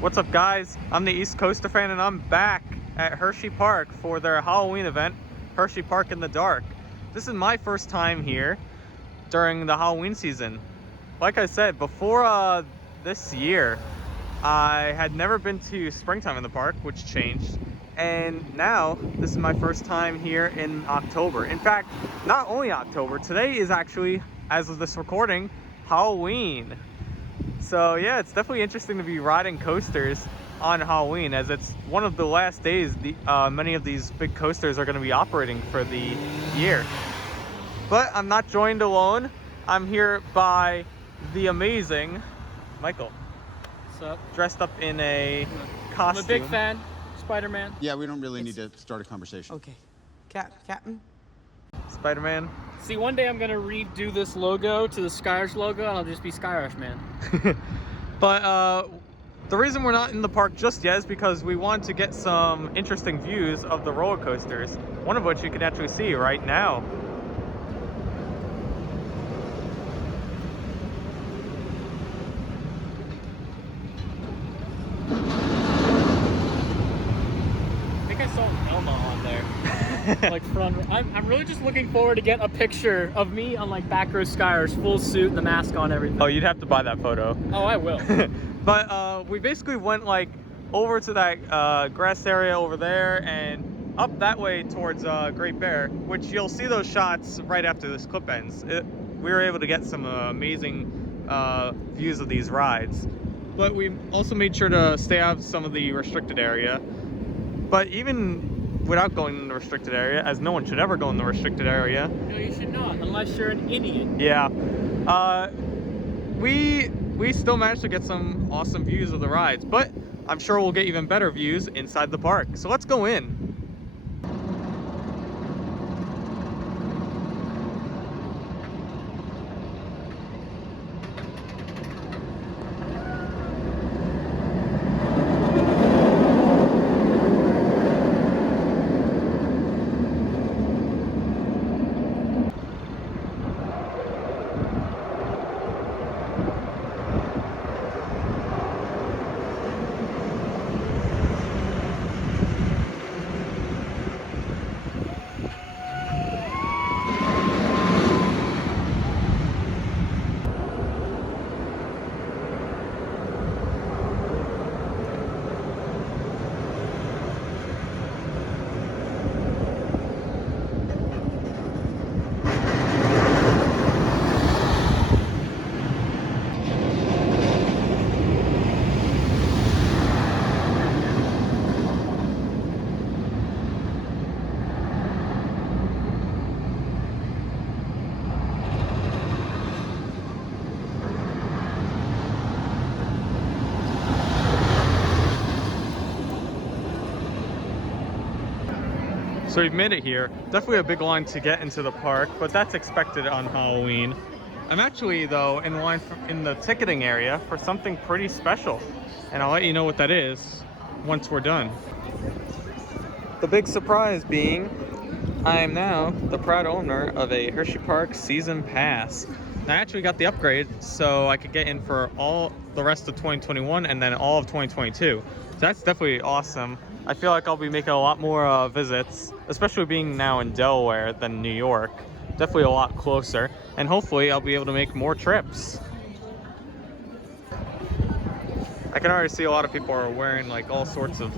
What's up, guys? I'm the East Coaster fan, and I'm back at Hersheypark for their Halloween event, Hersheypark in the Dark. This is my first time here during the Halloween season. Like I said, before this year, I had never been to springtime in the park, which changed. And now, this is my first time here in October. In fact, not only October, today is actually, as of this recording, Halloween. So yeah, it's definitely interesting to be riding coasters on Halloween, as it's one of the last days many of these big coasters are going to be operating for the year. But I'm not joined alone. I'm here by the amazing Michael. What's up? Dressed up in a costume. I'm a big fan. Spiderman. Yeah, we don't really need to start a conversation. Okay. Captain? Spiderman. See, one day I'm gonna redo this logo to the Skyrush logo, and I'll just be Skyrush Man. But the reason we're not in the park just yet is because we want to get some interesting views of the roller coasters, one of which you can actually see right now. I think I saw Elma on there. Like front. I'm really just looking forward to get a picture of me on like back row Skyrush, full suit and the mask on, everything. Oh, you'd have to buy that photo. Oh, I will. But we basically went like over to that grass area over there and up that way towards Great Bear, which you'll see those shots right after this clip ends. We were able to get some amazing views of these rides. But we also made sure to stay out of some of the restricted area. But even without going in the restricted area, as no one should ever go in the restricted area. No, you should not, unless you're an idiot. Yeah. We still managed to get some awesome views of the rides, but I'm sure we'll get even better views inside the park. So let's go in. So we've made it here. Definitely a big line to get into the park, but that's expected on Halloween. I'm actually, though, in line in the ticketing area for something pretty special. And I'll let you know what that is once we're done. The big surprise being, I am now the proud owner of a Hersheypark Season Pass. I actually got the upgrade so I could get in for all the rest of 2021 and then all of 2022. So that's definitely awesome. I feel like I'll be making a lot more visits, especially being now in Delaware than New York. Definitely a lot closer, and hopefully I'll be able to make more trips. I can already see a lot of people are wearing like all sorts of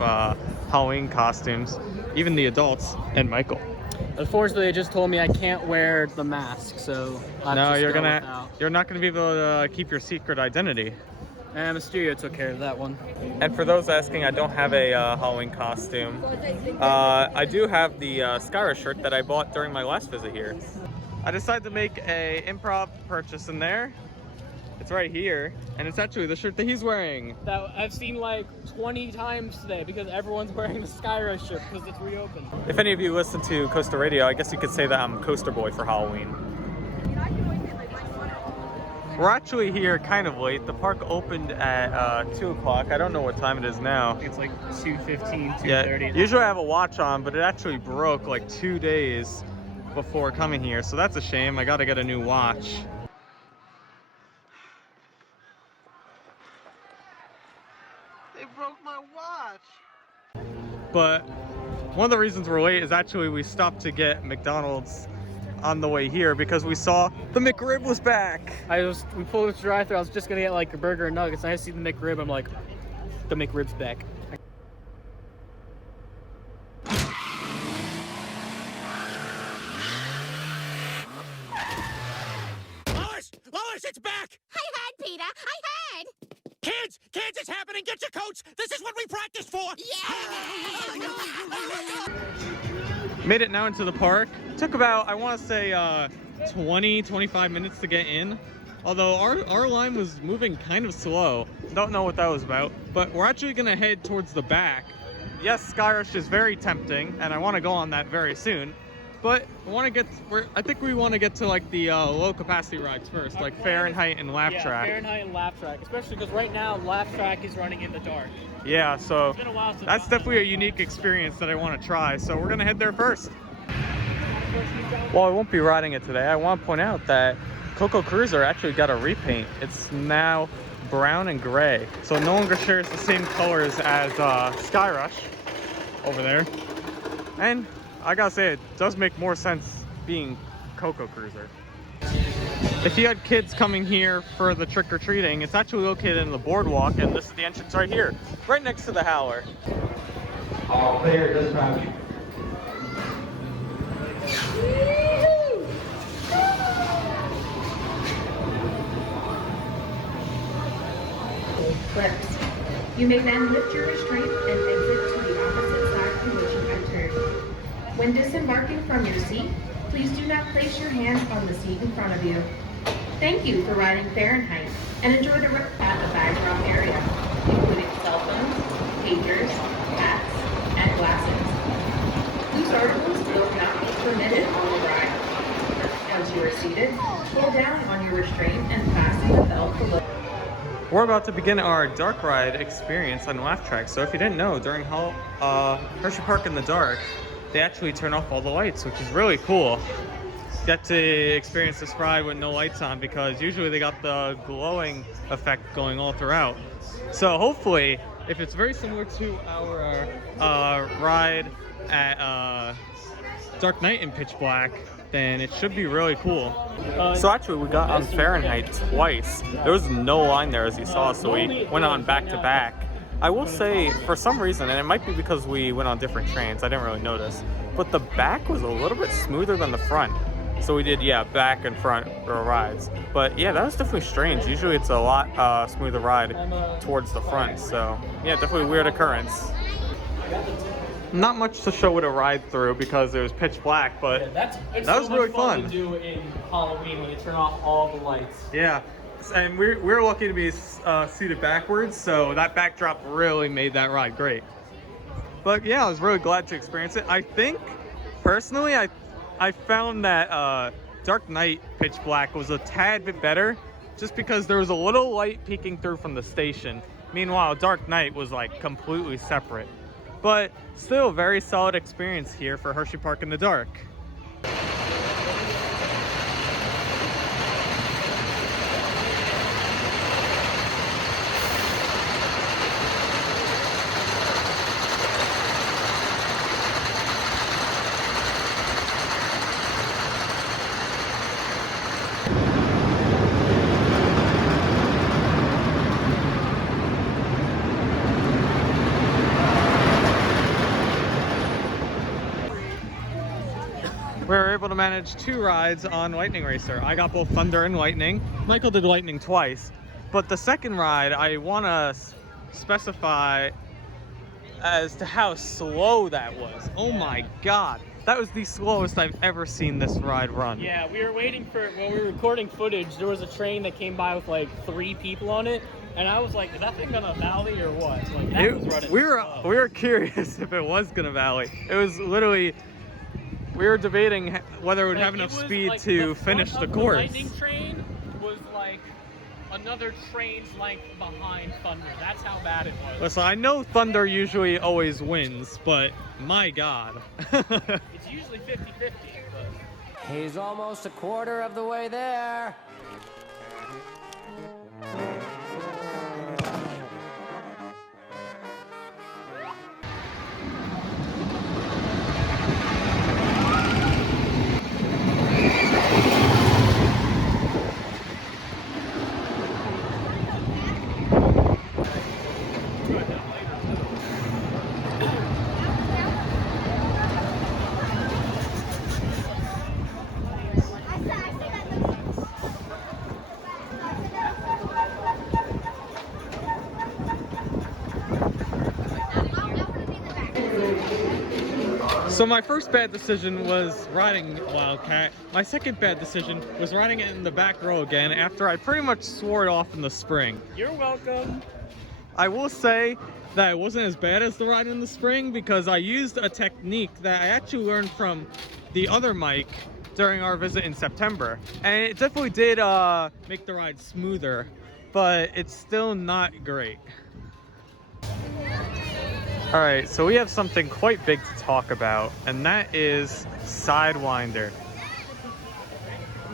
Halloween costumes, even the adults and Michael. Unfortunately, they just told me I can't wear the mask, so No, you're not gonna be able to keep your secret identity. And Mysterio took care of that one. And for those asking, I don't have a Halloween costume. I do have the Skyrush shirt that I bought during my last visit here. I decided to make a improv purchase in there. It's right here, and it's actually the shirt that he's wearing. That I've seen like 20 times today because everyone's wearing the Skyrush shirt because it's reopened. If any of you listen to Coaster Radio, I guess you could say that I'm Coaster Boy for Halloween. We're actually here kind of late. The park opened at 2 o'clock. I don't know what time it is now. It's like 2:15, 2:30. Yeah, usually I have a watch on, but it actually broke like 2 days before coming here. So that's a shame. I gotta get a new watch. They But one of the reasons we're late is actually we stopped to get McDonald's on the way here because we saw the McRib was back. We pulled the drive-thru. I was just gonna get like a burger and nuggets, and I see the McRib. I'm like, the McRib's back. Lois, it's back! I heard, Peter. I heard. Kids, it's happening. Get your coats. This is what we practiced for. Made it now into the park. Took about, I want to say, 20-25 minutes to get in. Although our line was moving kind of slow. Don't know what that was about. But we're actually going to head towards the back. Yes, Skyrush is very tempting, and I want to go on that very soon. But I think we want to get to like the low capacity rides first, like Fahrenheit and Laugh Track. Fahrenheit and Laugh Track, especially because right now Laugh Track is running in the dark. Yeah, so It's been a while since that's definitely a unique experience that I want to try. So we're gonna head there first. Well, I won't be riding it today. I want to point out that Coco Cruiser actually got a repaint. It's now brown and gray, so it no longer shares the same colors as Skyrush over there. And I gotta say, it does make more sense being Coco Cruiser. If you had kids coming here for the trick-or-treating, it's actually located in the boardwalk, and this is the entrance right here, right next to the howler. All clear, dispatch. Clips. You may then lift your restraint and exit to the opposite side from which you entered. When disembarking from your seat, please do not place your hands on the seat in front of you. Thank you for riding Fahrenheit and enjoy the ride at the bag drop area, including cell phones, pagers, hats, and glasses. Loose articles will not be permitted on the ride. As you are seated, pull down on your restraint and fasten the belt below. We're about to begin our dark ride experience on Laugh Track. So if you didn't know, during Hersheypark in the dark, they actually turn off all the lights, which is really cool. Get to experience this ride with no lights on because usually they got the glowing effect going all throughout. So hopefully, if it's very similar to our ride at Dark Knight in Pitch Black, then it should be really cool. So actually we got on Fahrenheit twice. There was no line there as you saw, so we went on back to back. I will say, for some reason, and it might be because we went on different trains, I didn't really notice, but the back was a little bit smoother than the front. So we did, yeah, back and front rides. But yeah, that was definitely strange. Usually it's a lot smoother ride towards the front. So yeah, definitely a weird occurrence. Not much to show with a ride through because it was pitch black, but that was really fun. To do in Halloween when they turn off all the lights. Yeah, and we're lucky to be seated backwards, so that backdrop really made that ride great. But yeah, I was really glad to experience it. I think, personally, I found that Dark Knight Pitch Black was a tad bit better, just because there was a little light peeking through from the station. Meanwhile, Dark Knight was like completely separate. But still a very solid experience here for Hersheypark in the dark. We were able to manage 2 rides on Lightning Racer. I got both Thunder and Lightning. Michael did Lightning twice. But the second ride, I want to specify as to how slow that was. Oh my god. That was the slowest I've ever seen this ride run. Yeah, we were waiting for, when we were recording footage, there was a train that came by with like 3 people on it. And I was like, is that thing gonna valley or what? Like, that was running slow. We were curious if it was gonna valley. It was literally, we were debating whether it would have enough speed like to finish the course. The Lightning train was like another train's length behind Thunder. That's how bad it was. Listen, I know Thunder usually always wins, but my god. It's usually 50-50. But... He's almost a quarter of the way there. So my first bad decision was riding Wildcat. My second bad decision was riding it in the back row again after I pretty much swore it off in the spring. You're welcome. I will say that it wasn't as bad as the ride in the spring because I used a technique that I actually learned from the other Mike during our visit in September. And it definitely did make the ride smoother, but it's still not great. All right, so we have something quite big to talk about, and that is Sidewinder.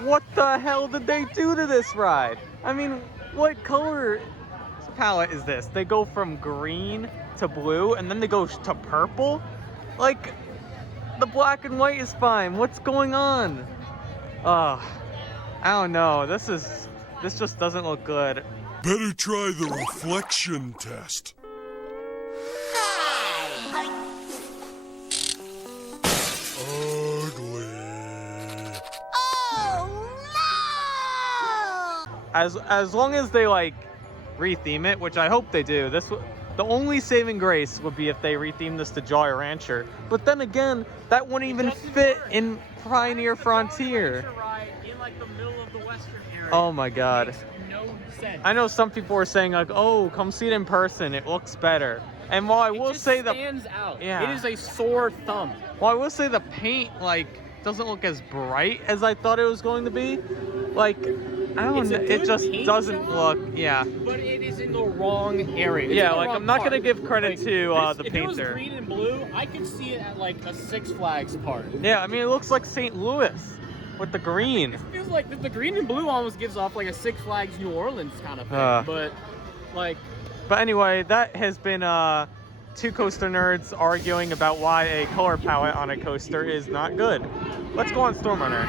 What the hell did they do to this ride? I mean, what color palette is this? They go from green to blue, and then they go to purple? Like, the black and white is fine. What's going on? I don't know. This just doesn't look good. Better try the reflection test. As long as they like retheme it, which I hope they do, the only saving grace would be if they retheme this to Jolly Rancher. But then again, that wouldn't even fit in Pioneer Frontier. In like the middle of the western area. Oh my god. Makes no sense. I know some people are saying like, oh, come see it in person, it looks better. And while I will say that stands out. Yeah. It is a sore thumb. Well, I will say the paint like doesn't look as bright as I thought it was going to be. Like, I don't know, it just doesn't look, yeah. But it is in the wrong area. Yeah, like I'm not gonna give credit to the if painter. If it was green and blue, I could see it at like a Six Flags park. Yeah, I mean it looks like St. Louis with the green. It feels like the green and blue almost gives off like a Six Flags New Orleans kind of thing. But like. But anyway, that has been two coaster nerds arguing about why a color palette on a coaster is not good. Let's go on Storm Runner.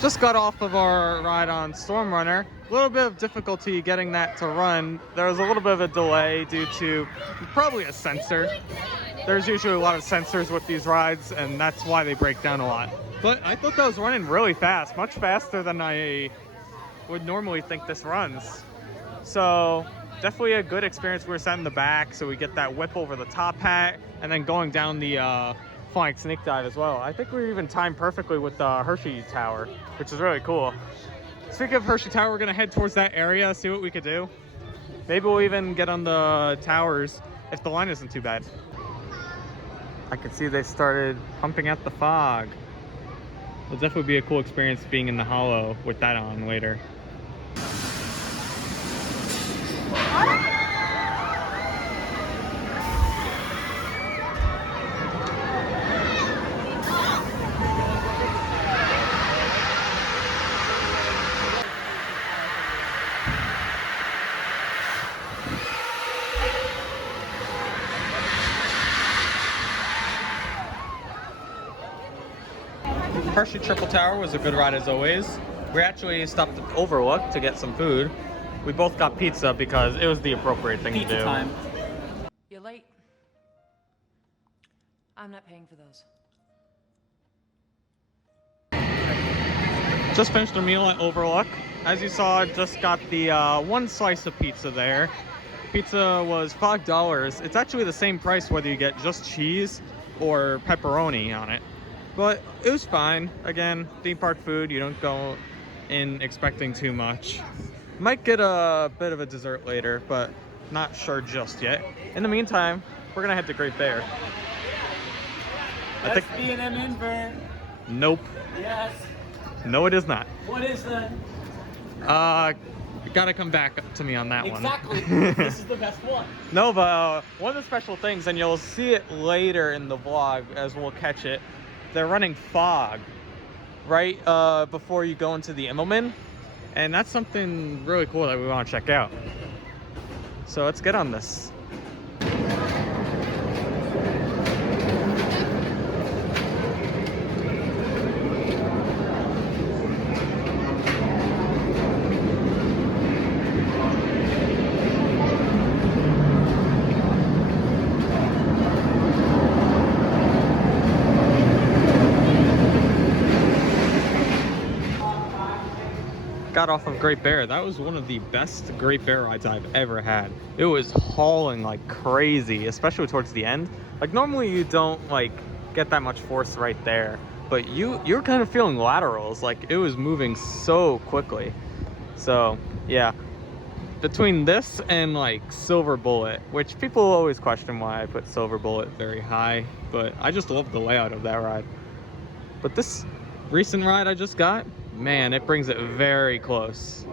Just got off of our ride on Storm Runner. A little bit of difficulty getting that to run. There was a little bit of a delay due to probably a sensor. There's usually a lot of sensors with these rides, and that's why they break down a lot. But I thought that was running really fast, much faster than I would normally think this runs. So definitely a good experience. We were sat in the back, so we get that whip over the top hat, and then going down the flying snake dive as well. I think we were even timed perfectly with the Hershey Tower, which is really cool. Speaking of Hershey Tower, we're gonna head towards that area, see what we could do. Maybe we'll even get on the towers if the line isn't too bad. I can see they started pumping out the fog. It'll definitely be a cool experience being in the hollow with that on later. Hershey Triple Tower was a good ride as always. We actually stopped at Overlook to get some food. We both got pizza because it was the appropriate thing to do. Pizza time. You're late. I'm not paying for those. Just finished a meal at Overlook. As you saw, just got the one slice of pizza there. Pizza was $5. It's actually the same price whether you get just cheese or pepperoni on it. But it was fine. Again, theme park food, you don't go in expecting too much. Might get a bit of a dessert later, but not sure just yet. In the meantime, we're gonna head to Great Bear. That's B&M invert. Nope. Yes. No, it is not. What is that? You gotta come back to me on that one. Exactly. This is the best one. No, but one of the special things, and you'll see it later in the vlog as we'll catch it, they're running fog right before you go into the Immelman, and that's something really cool that we want to check out. So let's get on this. got off of Great Bear. That was one of the best Great Bear rides I've ever had. It was hauling like crazy, especially towards the end. Like normally you don't like get that much force right there, but you're kind of feeling laterals. Like it was moving so quickly. So yeah, between this and like Silver Bullet, which people always question why I put Silver Bullet very high, but I just love the layout of that ride. But this recent ride I just got, man, it brings it very close.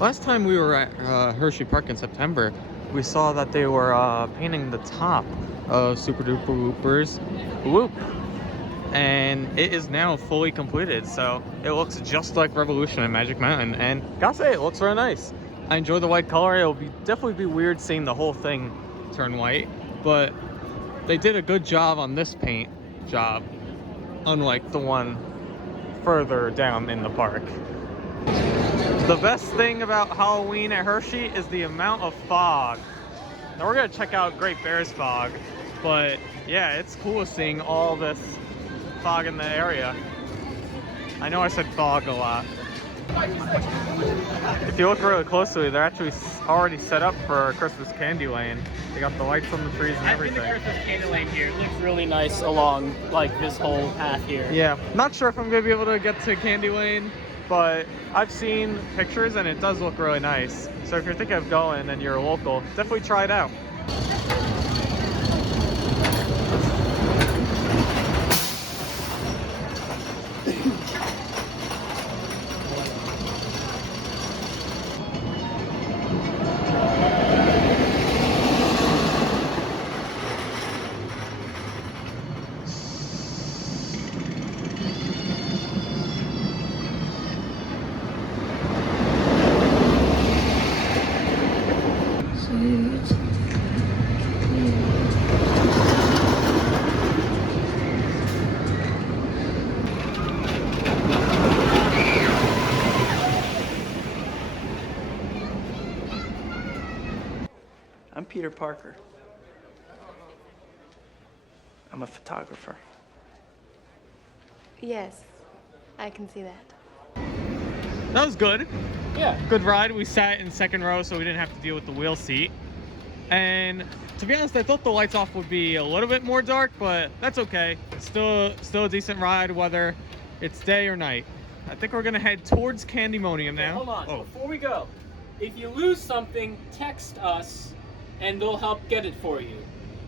Last time we were at Hersheypark in September, we saw that they were painting the top of Super Duper Whooper's Whoop. And it is now fully completed, so it looks just like Revolution and Magic Mountain. And gotta say, it looks really nice. I enjoy the white color. It'll definitely be weird seeing the whole thing turn white, but they did a good job on this paint job, unlike the one further down in the park. The best thing about Halloween at Hershey is the amount of fog. Now we're gonna check out Great Bear's fog, but yeah, it's cool seeing all this fog in the area. I know I said fog a lot. If you look really closely, they're actually already set up for Christmas Candy Lane. They got the lights on the trees and everything. I've been to Christmas Candy Lane here. It looks really nice along like this whole path here. Yeah, not sure if I'm gonna be able to get to Candy Lane, but I've seen pictures and it does look really nice. So if you're thinking of going and you're local, definitely try it out. I'm Peter Parker. I'm a photographer. Yes, I can see that. That was good. Yeah. Good ride. We sat in second row so we didn't have to deal with the wheel seat. And to be honest, I thought the lights off would be a little bit more dark, but that's okay. Still a decent ride, whether it's day or night. I think we're gonna head towards Candymonium now. Hold on, before we go, if you lose something, text us and they'll help get it for you.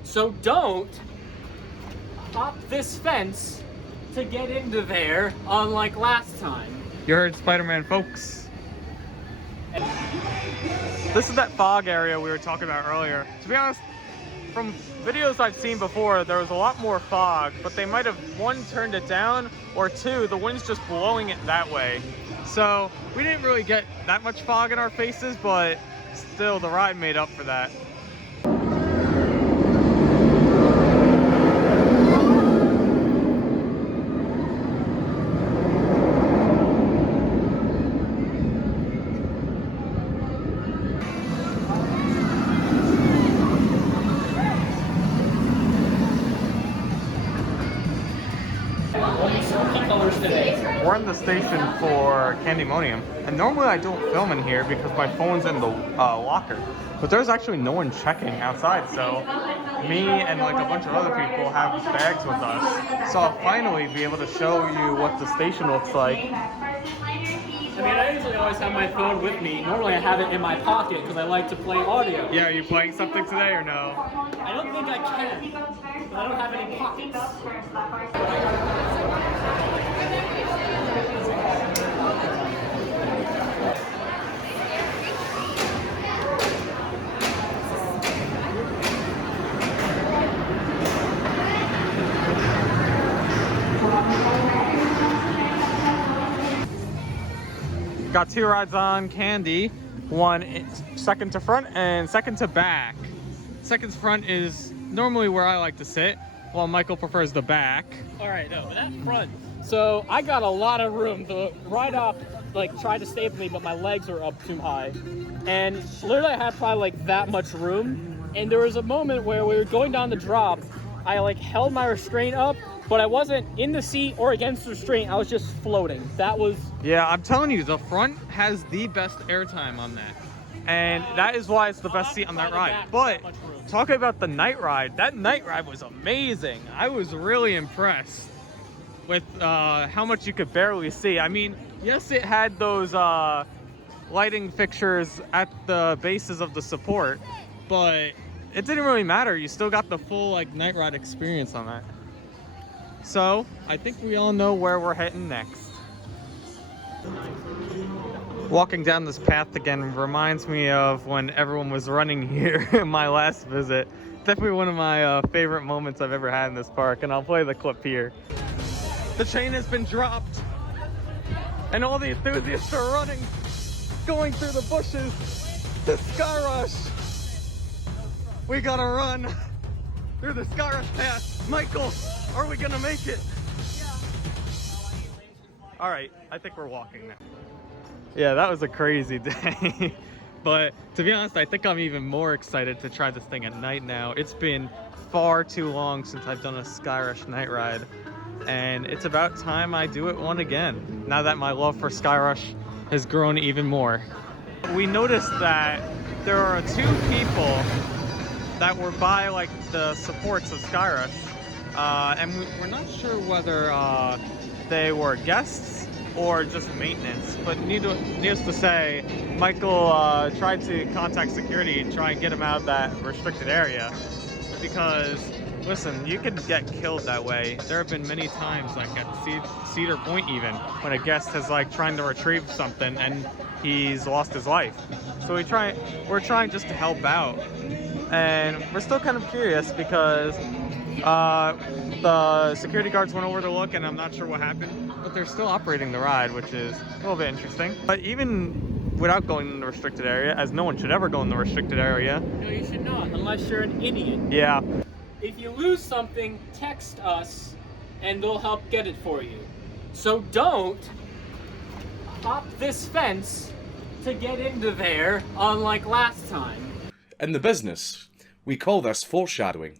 So don't hop this fence to get into there unlike last time. You heard Spider-Man, folks. This is that fog area we were talking about earlier. To be honest, from videos I've seen before, there was a lot more fog, but they might have, one, turned it down, or two, the wind's just blowing it that way. So we didn't really get that much fog in our faces, but still the ride made up for that. We're in the station for Candymonium, and normally I don't film in here because my phone's in the locker, but there's actually no one checking outside, so me and like a bunch of other people have bags with us, so I'll finally be able to show you what the station looks like. I mean, I usually always have my phone with me. Normally I have it in my pocket because I like to play audio. Yeah, are you playing something today or no? I don't think I can. I don't have any pockets. got 2 rides on Candy, one second to front and second to back. Second to front is normally where I like to sit, while Michael prefers the back. All right, no, but that front. So I got a lot of room. The ride up like tried to stay with me, but my legs were up too high, and literally I had probably like that much room. And there was a moment where we were going down the drop. I like held my restraint up, but I wasn't in the seat or against the restraint. I was just floating. That was... Yeah, I'm telling you, the front has the best airtime on that. And that is why it's the best seat on that ride. But talking about the night ride, that night ride was amazing. I was really impressed with how much you could barely see. I mean, yes, it had those lighting fixtures at the bases of the support, but it didn't really matter. You still got the full like night ride experience on that. So I think we all know where we're heading next. Walking down this path again reminds me of when everyone was running here in my last visit. Definitely one of my favorite moments I've ever had in this park, and I'll play the clip here. The chain has been dropped, and all the enthusiasts are running, going through the bushes to Skyrush. We gotta run through the Skyrush path. Michael, are we gonna make it? All right, I think we're walking now. Yeah, that was a crazy day. But to be honest, I think I'm even more excited to try this thing at night now. It's been far too long since I've done a Skyrush night ride, and it's about time I do it one again, now that my love for Skyrush has grown even more. We noticed that there are 2 people that were by like the supports of Skyrush, and we're not sure whether they were guests or just maintenance, but needless to say, Michael tried to contact security and try and get him out of that restricted area, because listen, you could get killed that way. There have been many times, like at Cedar Point even, when a guest is like trying to retrieve something and he's lost his life. So we're trying just to help out, and we're still kind of curious because the security guards went over to look, and I'm not sure what happened, but they're still operating the ride, which is a little bit interesting. But even without going in the restricted area, as no one should ever go in the restricted area. No, you should not, unless you're an idiot. Yeah. If you lose something, text us, and they'll help get it for you. So don't hop this fence to get into there, unlike last time. In the business, we call this foreshadowing.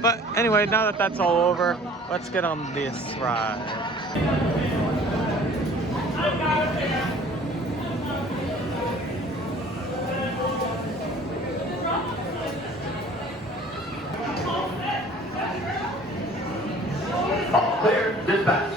But anyway, now that that's all over, let's get on this ride. All clear, dispatch.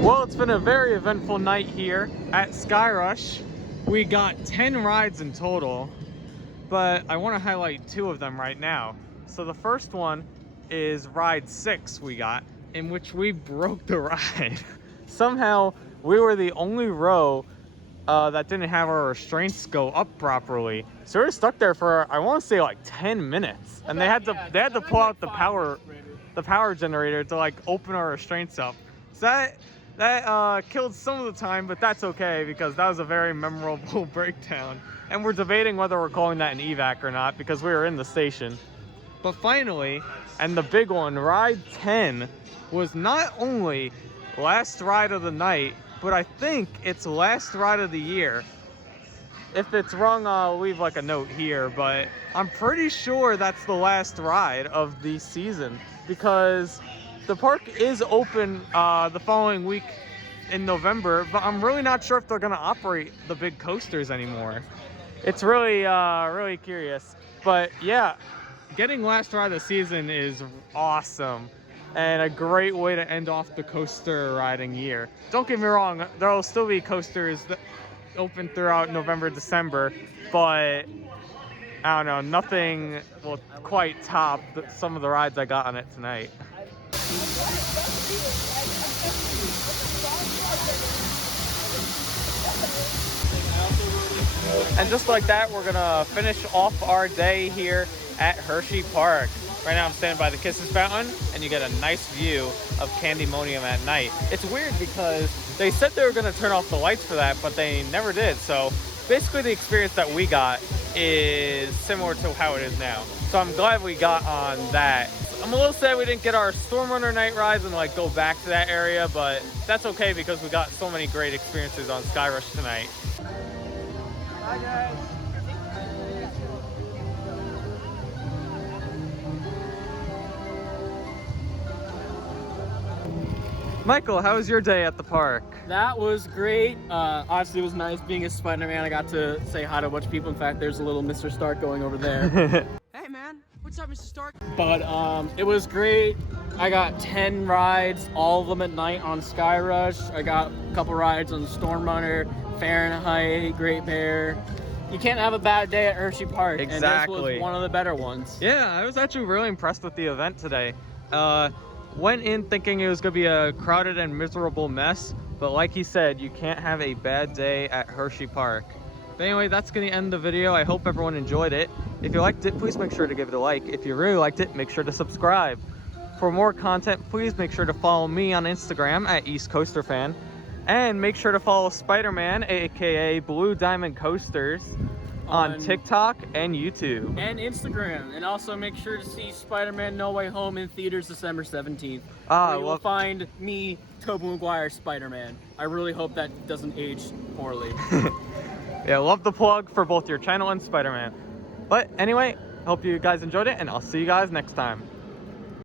Well, it's been a very eventful night here at Skyrush. We got 10 rides in total, but I want to highlight 2 of them right now. So the first one is ride 6 we got, in which we broke the ride. Somehow we were the only row that didn't have our restraints go up properly. So we were stuck there for, I want to say, like 10 minutes. And they had to pull out the power generator to like open our restraints up. So that killed some of the time, but that's okay because that was a very memorable breakdown. And we're debating whether we're calling that an evac or not because we were in the station. But finally, and the big one, ride 10 was not only last ride of the night, but I think it's last ride of the year. If it's wrong, I'll leave like a note here, but I'm pretty sure that's the last ride of the season because the park is open the following week in November, but I'm really not sure if they're gonna operate the big coasters anymore. It's really, really curious. But yeah, getting last ride of the season is awesome and a great way to end off the coaster riding year. Don't get me wrong, there will still be coasters that open throughout November, December, but I don't know, nothing will quite top some of the rides I got on it tonight. And just like that, we're gonna finish off our day here at Hersheypark. Right now I'm standing by the Kisses Fountain, and you get a nice view of Candymonium at night. It's weird because they said they were gonna turn off the lights for that, but they never did. So basically the experience that we got is similar to how it is now. So I'm glad we got on that. I'm a little sad we didn't get our Storm Runner night rides and like go back to that area, but that's okay because we got so many great experiences on Skyrush tonight. Bye guys. Michael, how was your day at the park? That was great. Obviously, it was nice being a Spider-Man. I got to say hi to a bunch of people. In fact, there's a little Mr. Stark going over there. Hey man, what's up, Mr. Stark? But it was great. I got 10 rides, all of them at night on Skyrush. I got a couple rides on Storm Runner, Fahrenheit, Great Bear. You can't have a bad day at Hersheypark. Exactly. And this was one of the better ones. Yeah, I was actually really impressed with the event today. Went in thinking it was going to be a crowded and miserable mess, but like he said, you can't have a bad day at Hersheypark. But anyway, that's going to end the video. I hope everyone enjoyed it. If you liked it, please make sure to give it a like. If you really liked it, make sure to subscribe. For more content, please make sure to follow me on Instagram at East Coaster Fan. And make sure to follow Spiderman, aka Blue Diamond Coasters, on TikTok and YouTube. And Instagram. And also make sure to see Spider-Man No Way Home in theaters December 17th. You will find me, Tobey Maguire, Spider-Man. I really hope that doesn't age poorly. Yeah, love the plug for both your channel and Spider-Man. But anyway, hope you guys enjoyed it, and I'll see you guys next time.